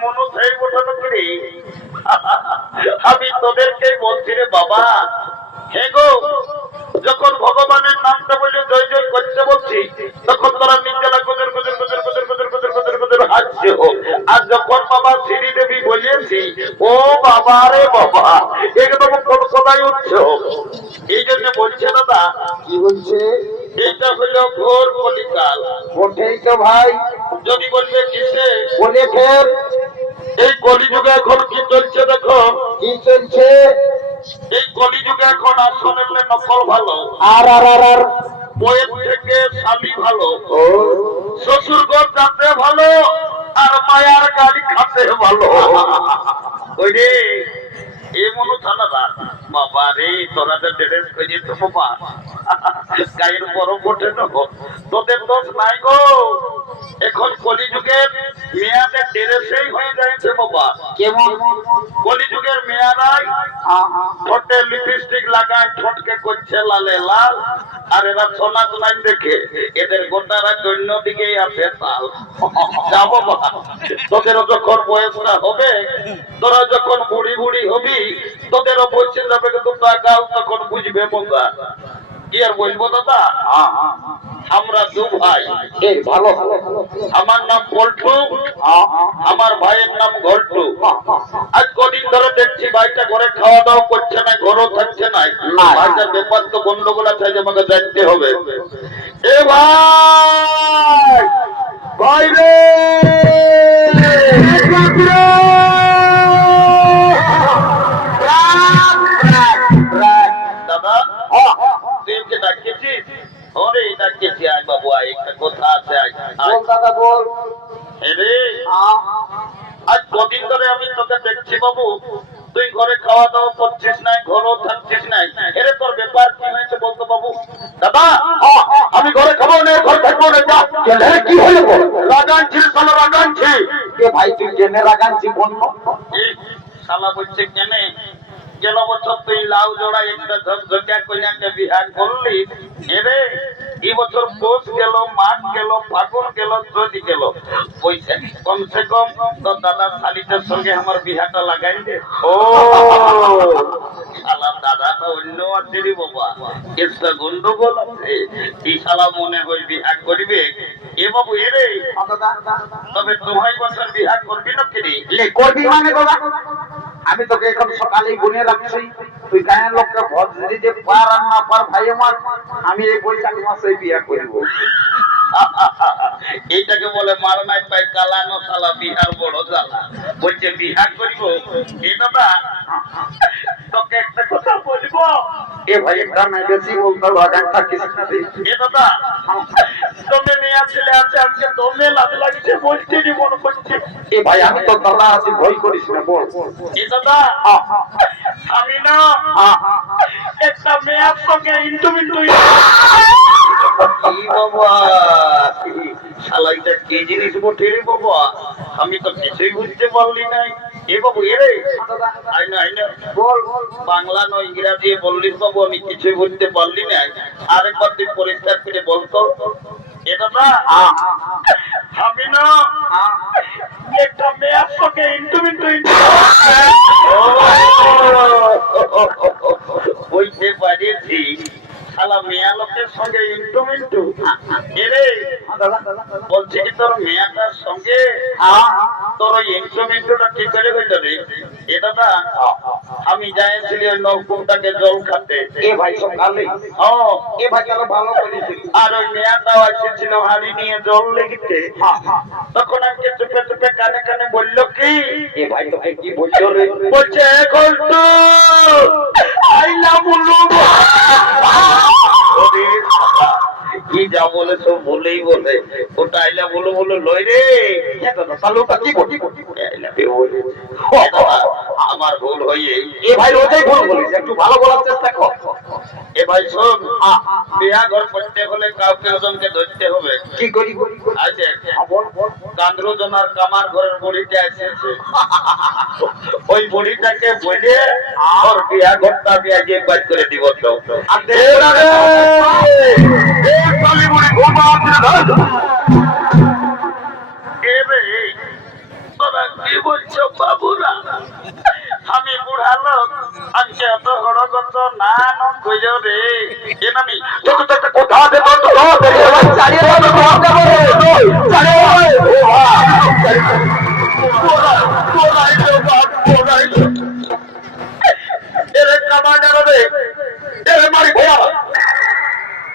মনো আমি তোদেরকেই বলছি রে বাবা হে গো যখন ভগবানের নামটা বলে জয় জয় করতে বলছি তখন তোরা নিজেরা গুজর গুজর গুজর গুজর গুজর গুজর গুজর গুজর হাসছো আর যখন বাবা দেবী বলেছি ও বাবা রে বাবা একদম উঠছ এই জন্য বলছে দাদা কি বলছে? এটা হলো ঘোর কলিকাল ওঠেই তো ভাই? যদি বলবে কিসে? বলে ফের। এই কলিযুগে এখন কি চলছে দেখো? কি চলছে? এই কলিযুগে এখন আসলে নকল ভালো। আর আর আর আর। বইয়ের থেকে স্বামী ভালো। শ্বশুর ঘর যাতে ভালো। আর মায়ার গাড়ি খাতে ভালো। ওই রে এ মনু বাবা রে তোরা তো ড্রেস তো বাবা। গায়ের বড় তোদের দোষ নাই গো। এখন কলিযুগের মেয়াদের ড্রেসেই হয়ে যাচ্ছে বাবা। কেমন? কলিযুগের মেয়ারাই ঠোঁটে লিপস্টিক লাগায় ঠোঁটকে করছে লালে লাল। আর এরা সোনা সোনাই দেখে এদের গোটারা দৈন্য দিকেই আছে তাল যাব বাবা তোদেরও যখন বয়সটা হবে তোরা যখন বুড়ি বুড়ি হবি তোদেরও বলছে যাবে কিন্তু গাল তখন বুঝবে বোকা। কি আর বলব দাদা? আমরা দু ভাই। এই ভালো আমার নাম পল্টু আমার ভাইয়ের নাম ঘল্টু আজ কদিন ধরে দেখছি ভাইটা ঘরে খাওয়া দাওয়া করছে না ঘরও থাকছে একটা ব্যাপার আমি তোকে দেখছি বাবু। তুই ঘরে খাওয়া দাওয়া করছিস না ঘরও থাক জেনে রাখানছি বন্য শালা বলছে কেন? গেল বছর তুই লাউ জোড়া একটা ঝকঝকিয়া কইনাকে বিহার করলি। এরে এই বছর পৌষ গেল মাঘ গেল ফাগুন গেল চৈতি গেল। পয়সা কমসে কম? তোর দাদা শালিটার সঙ্গে আমার বিহাটা লাগাই দে। ও! শালা দাদাটা অন্য আছে রে বাবা। একটা গন্ডগোল আছে। এই শালা মনে হয় বিহার করিবে। এ বাবু এরে তবে তোমায় বছর মানে আমি তোকে এখন সকালেই গুনে রাখছি, তুই গায়ের লোককে ভর দিলি যে পার আর না পার ভাই আমার, আমি এই বৈশাখ মাসে বিয়ে করব। এইটাকে বলে মারনাই পাই কালানো সালা বিহার বড় জালা বলছে, বিহার করিব? এটা তোকে একটা কথা বলব? এ ভাই একটা নাই বেশি বলতে লাগান থাকিস না রে। এটা মেয়া ছেলে আছে আজকে দমে লাভ লাগছে বলতে মনে করছে। এ ভাই আমি তো দাদা আছি ভয় করিস না বল। আমি না একটা মেয়ার সঙ্গে ইন্টু মিন্টু আমি তো কিছুই বুঝতে পারলি নাই এ বাবু এ রে বল নয় ইংরাজি বললিস বাবু আমি কিছুই বুঝতে পারলি না আরেকবার তুই পরিষ্কার করে বলতো আমি না একটা মেয়ার সঙ্গে পারিয়েছি শালা মেয়া লোকের সঙ্গে ইন্টু মিন্টু? এরে বলছি কি তোর মেয়াটার সঙ্গে? তোর ইন্টু মিন্টুটা কি করে হইল রে? এটা না আমি যাইছিলি ওই নলকূপটাকে জল খাতে। এ ভাই সকালে ও। এ ভাই কেন ভালো করেছিস আর ওই মেয়াটাও এসেছিল হাড়ি নিয়ে জল লেগেছে। তখন আমাকে চুপে চুপে কানে কানে বলল কি? এ ভাই তোকে কি বলছো রে? বলছে I love you. কি যা বলে সব বলেই বলে। ওটা আইলা বলো বলো লই রে। আমার ভুল হয়ে এ ভাই ওটাই ভুল বলিস একটু ভালো বলার চেষ্টা কর। এ ভাই শোন বিয়া ঘর করতে হলে কাউকে ওজনকে ধরতে হবে। কি করি? আছে কান্দ্রজনার কামার ঘরের বড়িটা এসেছে ওই বড়িটাকে বলে ওর বিয়া ঘরটা বিয়া যে করে দিব তো। আর কি বলছো, বাবুরা। আমি বুড়া লোক আজকে এত হড়গত না, ন কইল রে। এ নামি, তোকে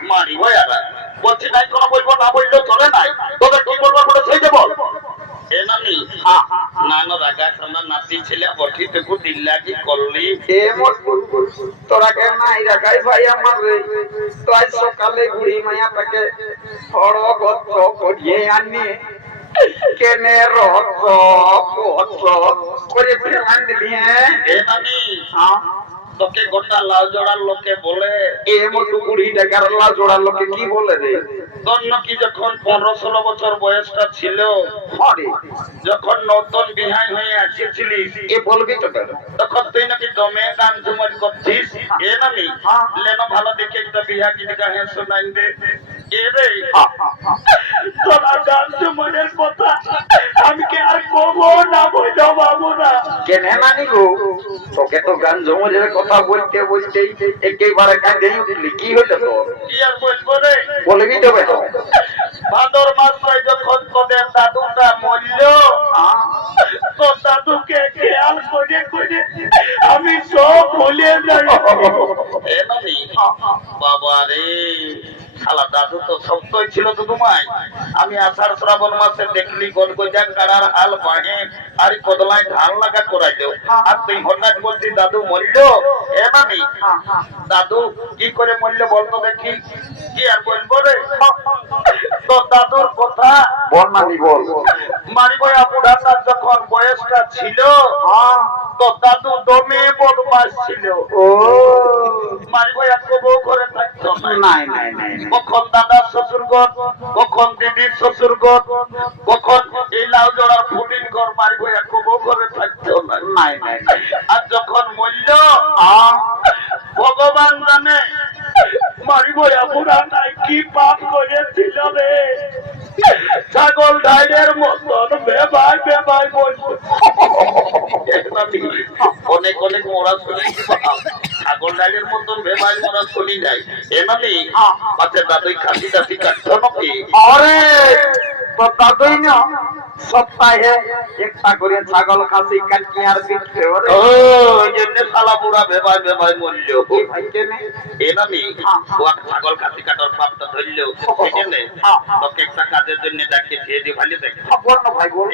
মারি ভয়া বলছি নাই কোনো বলব, না বললেও চলে নাই। তোদের কি বলব, বলে সেই যে বল এ নানি নানো রাগা সামনা নাতি ছেলে বটি থেকে দিল্লা কি করলি এ মোর তোরা কেন নাই রাখাই ভাই আমার রে তো আজ সকালে বুড়ি মাইয়া তাকে ফড় গচ্ছ করিয়ে আনি কেনে গচ্ছ করে ফেরান দিলি হ্যাঁ তোকে গোটা লাল জোড়ার লোকে বলে। এ মোটু বুড়ি টাকার লাল জোড়ার লোকে কি বলে রে? তন্ন কি যখন পনেরো ষোলো বছর বয়সটা ছিল যখন নতুন বিহাই হয়ে আসিছিলিস এ বলবি তো তখন তুই নাকি দমে গান ঝুমর করছিস? এ নামি। লেনো ভালো দেখে একটা বিহা কি গাহে শোনাই দে। এ রে। তোরা গান ঝুমরের কথা আমি কি আর কব না বইল বাবু না? কেনে নানি গো? তোকে তো গান জমজের কথা বলতে বলতে একেবারে কাঁদে উঠলি। কি হইল আর বলবি তো। বেটা ভাদর মাসে যখন তোদের দাদুটা মরল। তো দাদুকে খেয়াল করে করে আমি সব ভুলে যাই। বাবা রে। শালা দাদু তো সত্যই ছিল তো তোমায়। আমি আষাঢ় শ্রাবণ মাসে দেখলি কারার হাল আর কদলায় ধান লাগা আর তুই হঠাৎ বলছি দাদু মরল? এ দাদু কি করে মরল বলতো দেখি। কি আর বলব রে? তো দাদুর কথা বল যখন বয়সটা ছিল হ্যাঁ। তো দাদু দমে বদমাস ছিল। ও। মারিবয়া কবু করে থাকতো নাই নাই নাই। কখন দাদার শ্বশুর ঘর কখন দিদির শ্বশুর ঘর কখন এই লাউ জড়ার ফুটিন ঘর মারিবয়া কবু করে থাকতো না নাই আর যখন মূল্য ভগবান জানে মারিবয়া বুড়া নাই কি পাপ করেছিল রে? ছাগল ডাইলের মতন বেবাই বেবাই বলছে অনেক অনেক মরা শুনি ছাগল ডাইলের মতন বেবাই মারা শুনি নাই। এমনি পাশে দাদুই খাসি দাসি কাটছো নাকি আরে তো দাদুই না। সপ্তাহে একটা করে ছাগল খাসি ও জন্য শালা বুড়া বেবাই বেবাই মরল। এনামি ছাগল খাসি কাটার পাপটা ধরলো। তোকে একটা কাজের জন্য ডাকিয়ে দিয়ে দি ভালো দেখ। না ভাই বল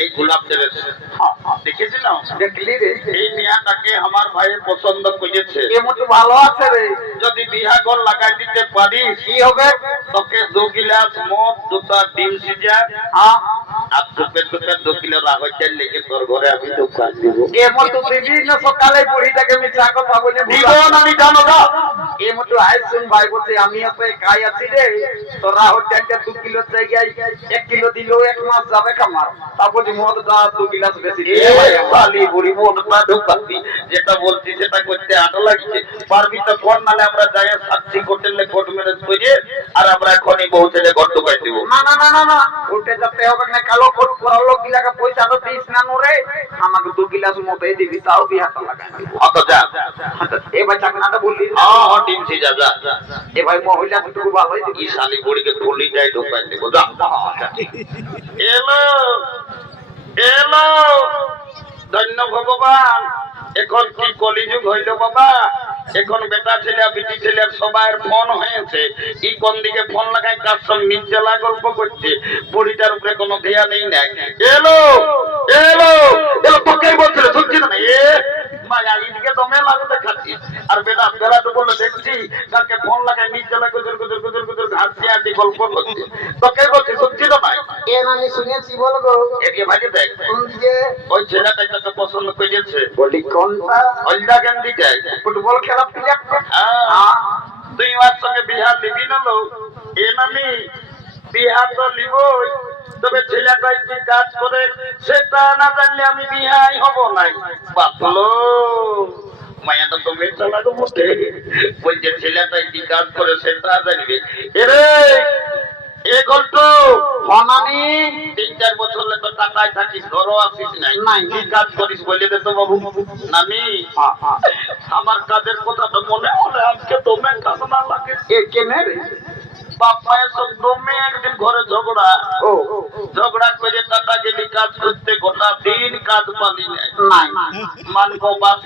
এই গোলাপ দেবে দেখলি রে। এই মিয়াটাকে আমার ভাই পছন্দ করেছে। ভালো আছে রে। যদি বিহা ঘর লাগাই দিতে পারি কি হবে? তোকে দু গিলাস মদ দুটা ডিম সিজা হ্যাঁ তো খাই আছি রে তোরা হচ্ছে একটা দু কিলো জায়গায় এক কিলো দিলেও এক মাস যাবে কামার তারপর মদ দা দু গিলাস বেশি যেটা বলছি সেটা করতে আটো লাগছে। পারবি তো কোন নালে আমরা যাই সাক্ষী হোটেলে কোর্ট ম্যারেজ করে আর আমরা এখনই ছেলে ঘর ঢুকাই দেবো। না না না না না উঠে যেতে হবে না কালো কোট পরা লোক গিলাকে পয়সা তো দিস না রে আমাকে দু গিলাস মতই দিবি তাও বিহাটা লাগাই অত যা। এ ভাই চাকনাটা বললি হ্যাঁ হ্যাঁ ডিম সিজা যা যা এ ভাই মহিলা ভালোই দিবি এই শালি বুড়িকে খুলি যাই ঢুকাই দেবো যা। এলো এলো। ধন্য ভগবান। এখন কি কলিযুগ হইল বাবা? এখন বেটা ছেলে, বিটি ছেলে সবাই ফোন হয়েছে। ই কোন দিকে ফোন লাগায়, তার সঙ্গে নির্জলা গল্প করছে। বুড়িটার উপরে কোনো দেয়া নেই নাই। এলো! এলো! এলো তোকেই বলছিল শুনছি না। এ মায়া এইদিকে দমে লাগতে খাচ্ছিস আর বেটা বেলা তো বলল দেখছি তাকে ফোন লাগাই নির্জলা গুজর গুজর গুজর গুজর ঘাসছি আর গল্প করছে। তোকেই বলছি শুনছি তো ভাই? এ নানি শুনেছি বল এদিকে ভাইকে দেখ। কোন দিকে? ওই ছেলেটা তোকে পছন্দ করেছে বলি কোনটা? হলদা গেন্দি দেখ ফুটবল খেলা প্লেয়ার হ্যাঁ, তুই আমার সঙ্গে বিহার লিবি না লো। এ নামি বিহার তো লিবই তবে ছেলেটা কি কাজ করে সেটা না জানলে আমি বিহাই হব নাই। বাপলো মায়াটা তো মেয়ে লাগো বটে। বলছে ছেলেটা কি কাজ করে সেটা জানবে। এরে এ গল্প হনানি তিন চার বছর তো টাকায় থাকিস ঘরও আসিস নাই। নাই। কি কাজ করিস বলে দে তো বাবু। নানি আমার কাজের কথা তো মনে হলে আজকে দমে কান্না লাগে। এ কেনে রে? বাপ মায়ের সব দমে একদিন ঘরে ঝগড়া। ঝগড়া করে টাকা গেলি কাজ করতে গোটা দিন কাজ পালি নাই নাই। মানবো বাস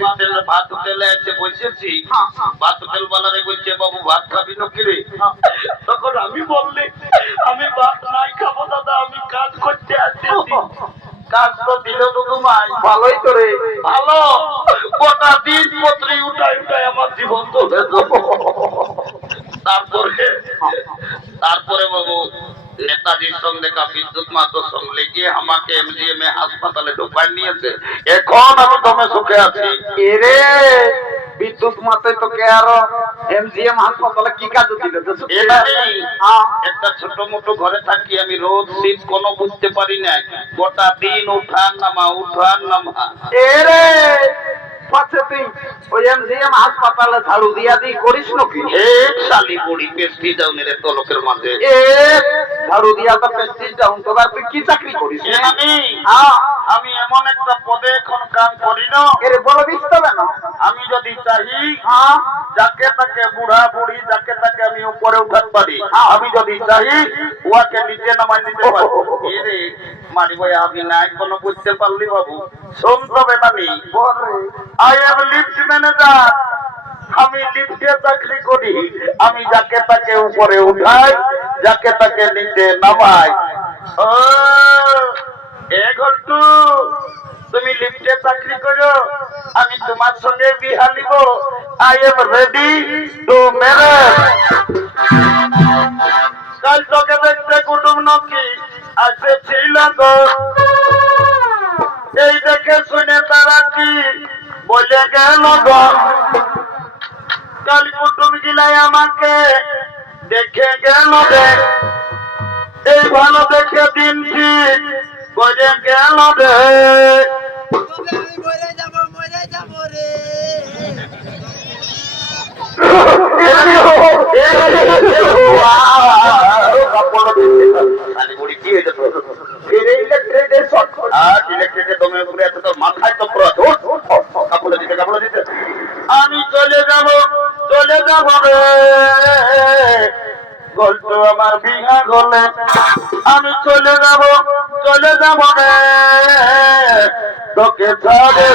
ভাত হোটেলে এসে বসেছি। ভাত হোটেল বালারে বলছে বাবু ভাত খাবি না কিরে তখন আমি বললি আমি ভাত নাই খাব দাদা আমি কাজ করতে আসছি। কাজ তো দিল তো তোমায়। ভালোই তো রে ভালো গোটা দিন পত্রী উঠাই উঠাই আমার জীবন চলে যাব। তারপরে তারপরে বাবু নেতাজির সঙ্গে কা বিদ্যুৎ মাতার সঙ্গে গিয়ে আমাকে এমজিএম এ হাসপাতালে ঢোকাই নিয়েছে। এখন আমি দমে সুখে আছি। এরে বিদ্যুৎ মাতে তো কে আরও এমজিএম হাসপাতালে কি কাজ দিল? একটা ছোট মোটো ঘরে থাকি আমি রোজ শীত কোনো বুঝতে পারি না গোটা দিন উঠান নামা উঠান নামা। এরে পাচ্ছে তুই ওই এমজিএম হাসপাতালে ঝাড়ু দিয়া দিই করিস নাকি? হে শালি বুড়ি পেস্টি ডাউনের তলকের মাঝে। এ ঝাড়ু দিয়া তো পেস্টি ডাউন তো তুই কি চাকরি করিস? এ আমি আমি এমন একটা পদে এখন কাম করি না। এর বলে দিস তবে না। আমি যদি চাই হ্যাঁ যাকে তাকে বুড়া বুড়ি, যাকে তাকে আমি উপরে উঠাতে পারি, আমি যদি চাই, উহাকে নিচে নামাই দিতে পারি। এরে মারি ভাই, আমি নাই, কোনো বুঝতে পারলি বাবু? শোন তবে আই এম লিফট ম্যানেজার আমি লিফটে চাকরি করি, আমি যাকে তাকে উপরে উঠাই, যাকে তাকে নিচে নামাই। এ ঘন্টু। তুমি লিফটে চাকরি করো, আমি তোমার সঙ্গে বিহা নিব। I am ready to marriage কাল তোকে দেখতে কুটুম নকি আছে ছিল তো। এই দেখে শুনে তারা কি বলে গেল কাল কুটুম গিলাই আমাকে দেখে গেল এই ভালো দেখে দিন ঠিক করে গেল তবে আমি চলে যাব চলে যাব রে। গল্প আমার বিহা গলে আমি চলে যাব চলে যাব রে। তোকে ছাড়বে